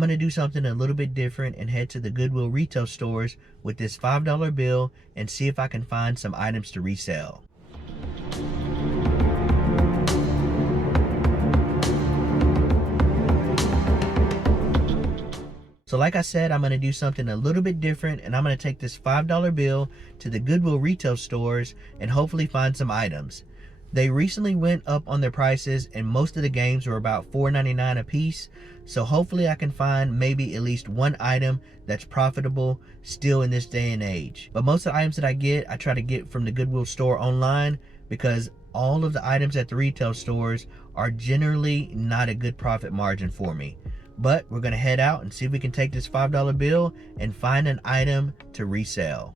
I'm gonna do something a little bit different and head to the Goodwill retail stores with this $5 bill and see if I can find some items to resell. So like I said, I'm going to do something a little bit different, and I'm going to take this $5 bill to the Goodwill retail stores and hopefully find some items. They recently went up on their prices, and most of the games were about $4.99 a piece. So hopefully I can find maybe at least one item that's profitable still in this day and age. But most of the items that I try to get from the Goodwill store online, because all of the items at the retail stores are generally not a good profit margin for me. But we're gonna head out and see if we can take this $5 bill and find an item to resell.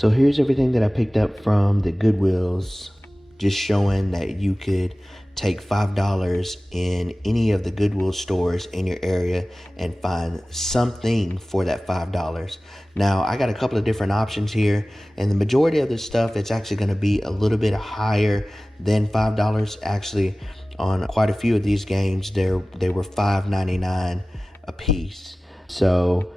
So here's everything that I picked up from the Goodwills, just showing that you could take $5 in any of the Goodwill stores in your area and find something for that $5. Now, I got a couple of different options here, and the majority of this stuff, it's actually going to be a little bit higher than $5. Actually, on quite a few of these games, they were $5.99 a piece. So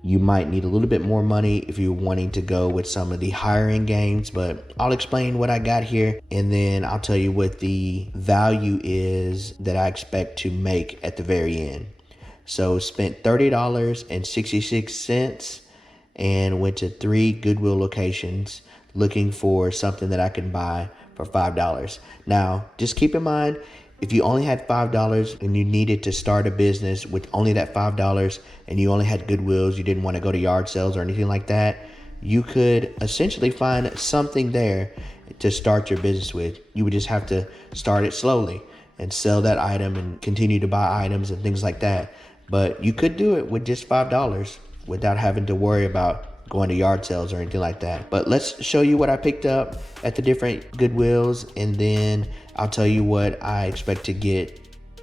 you might need a little bit more money if you're wanting to go with some of the higher end games, but I'll explain what I got here, and then I'll tell you what the value is that I expect to make at the very end. So spent $30.66 and went to 3 Goodwill locations looking for something that I can buy for $5. Now, just keep in mind, if you only had $5 and you needed to start a business with only that $5 and you only had Goodwills, you didn't want to go to yard sales or anything like that, you could essentially find something there to start your business with. You would just have to start it slowly and sell that item and continue to buy items and things like that. But you could do it with just $5 without having to worry about going to yard sales or anything like that. But let's show you what I picked up at the different Goodwills, and then I'll tell you what I expect to get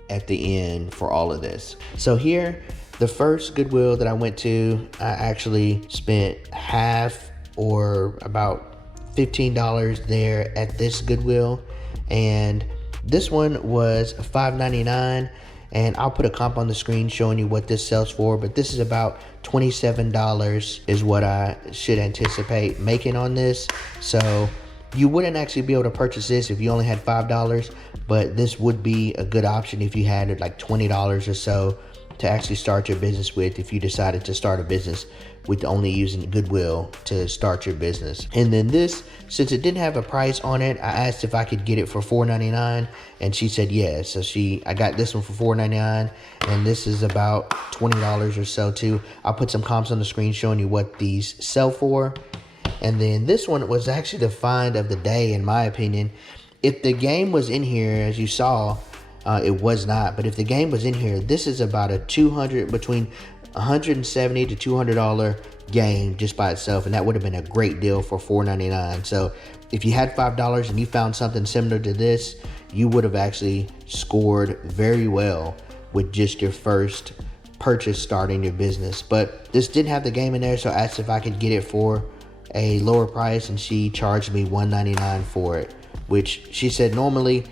at the end for all of this. So here, the first Goodwill that I went to, I actually spent half or about $15 there at this Goodwill, and this one was $5.99. And I'll put a comp on the screen showing you what this sells for, but this is about $27 is what I should anticipate making on this. So you wouldn't actually be able to purchase this if you only had $5, but this would be a good option if you had like $20 or so to actually start your business with, if you decided to start a business with only using Goodwill to start your business. And then this, since it didn't have a price on it, I asked if I could get it for $4.99, and she said yes. So I got this one for $4.99, and this is about $20 or so too. I'll put some comps on the screen showing you what these sell for. And then this one was actually the find of the day, in my opinion. If the game was in here, as you saw, it was not, but if the game was in here, this is about between $170 to $200 game just by itself, and that would have been a great deal for $4.99. So if you had $5 and you found something similar to this, you would have actually scored very well with just your first purchase starting your business. But this didn't have the game in there, so I asked if I could get it for a lower price, and she charged me $1.99 for it, which she said normally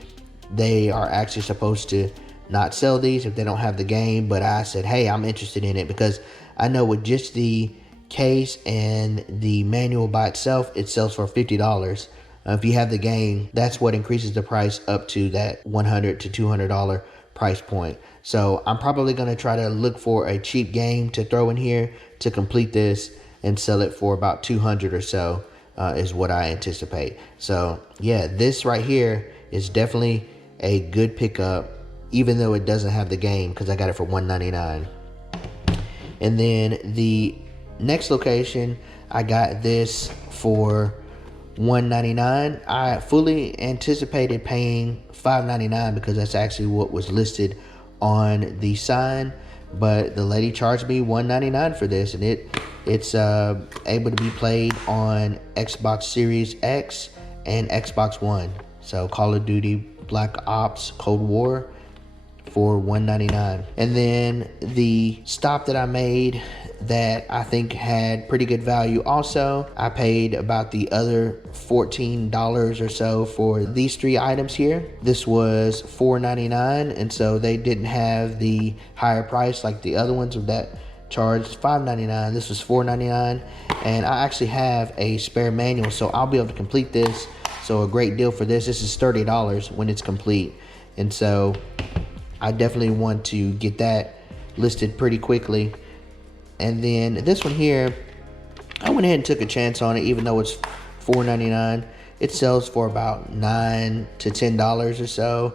they are actually supposed to not sell these if they don't have the game. But I said, hey, I'm interested in it because I know with just the case and the manual by itself, it sells for $50. If you have the game, that's what increases the price up to that $100 to $200 price point. So I'm probably going to try to look for a cheap game to throw in here to complete this and sell it for about $200 or so is what I anticipate. So yeah, this right here is definitely a good pickup, even though it doesn't have the game, because I got it for $1.99. And then the next location, I got this for $1.99. I fully anticipated paying $5.99 because that's actually what was listed on the sign, but the lady charged me $1.99 for this, and it's able to be played on Xbox Series X and Xbox One. So Call of Duty Black Ops Cold War for $1.99. And then the stop that I made that I think had pretty good value also, I paid about the other $14 or so for these 3 items here. This was $4.99, and so they didn't have the higher price like the other ones that charged $5.99. This was $4.99, and I actually have a spare manual, so I'll be able to complete this. So a great deal for this. This is $30 when it's complete, and so I definitely want to get that listed pretty quickly. And then this one here, I went ahead and took a chance on it, even though it's $4.99. It sells for about $9 to $10 or so,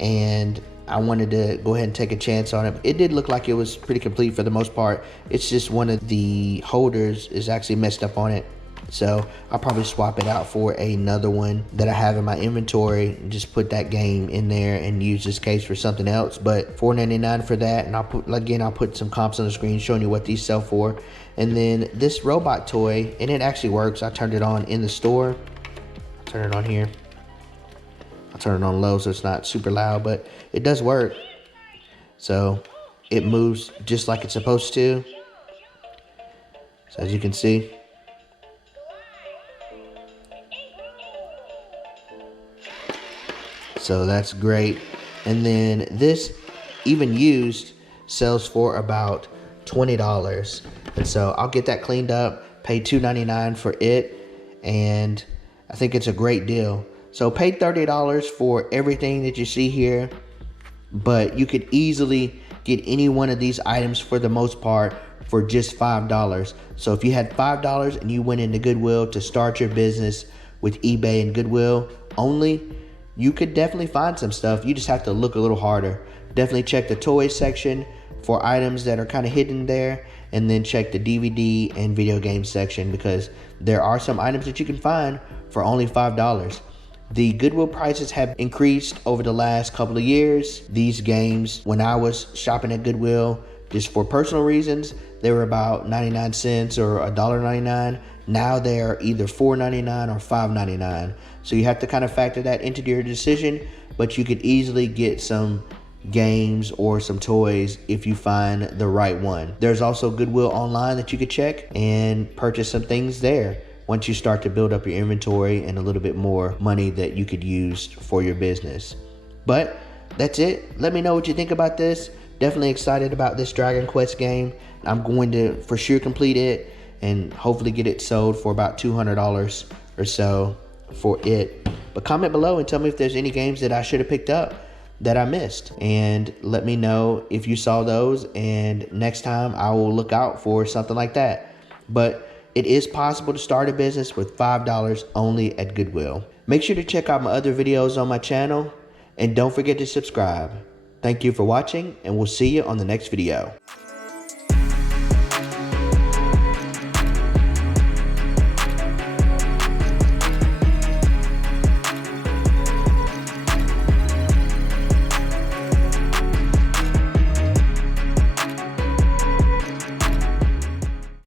and I wanted to go ahead and take a chance on it. It did look like it was pretty complete for the most part. It's just one of the holders is actually messed up on it. So I'll probably swap it out for another one that I have in my inventory and just put that game in there and use this case for something else. But $4.99 for that, and I'll put some comps on the screen showing you what these sell for. And then this robot toy, and it actually works. I turned it on in the store. I'll turn it on here. I'll turn it on low so it's not super loud, but it does work. So it moves just like it's supposed to. So as you can see. So that's great. And then this, even used, sells for about $20. And so I'll get that cleaned up, pay $2.99 for it, and I think it's a great deal. So pay $30 for everything that you see here, but you could easily get any one of these items for the most part for just $5. So if you had $5 and you went into Goodwill to start your business with eBay and Goodwill only, you could definitely find some stuff. You just have to look a little harder. Definitely check the toys section for items that are kind of hidden there, and then check the DVD and video game section, because there are some items that you can find for only $5. The Goodwill prices have increased over the last couple of years. These games, when I was shopping at Goodwill, just for personal reasons, they were about 99 cents or $1.99. Now they are either $4.99 or $5.99. So you have to kind of factor that into your decision, but you could easily get some games or some toys if you find the right one. There's also Goodwill online that you could check and purchase some things there once you start to build up your inventory and a little bit more money that you could use for your business. But that's it. Let me know what you think about this. Definitely excited about this Dragon Quest game. I'm going to for sure complete it and hopefully get it sold for about $200 or so for it. But comment below and tell me if there's any games that I should have picked up that I missed, and let me know if you saw those, and next time I will look out for something like that. But it is possible to start a business with $5 only at Goodwill. Make sure to check out my other videos on my channel, and don't forget to subscribe. Thank you for watching, and we'll see you on the next video.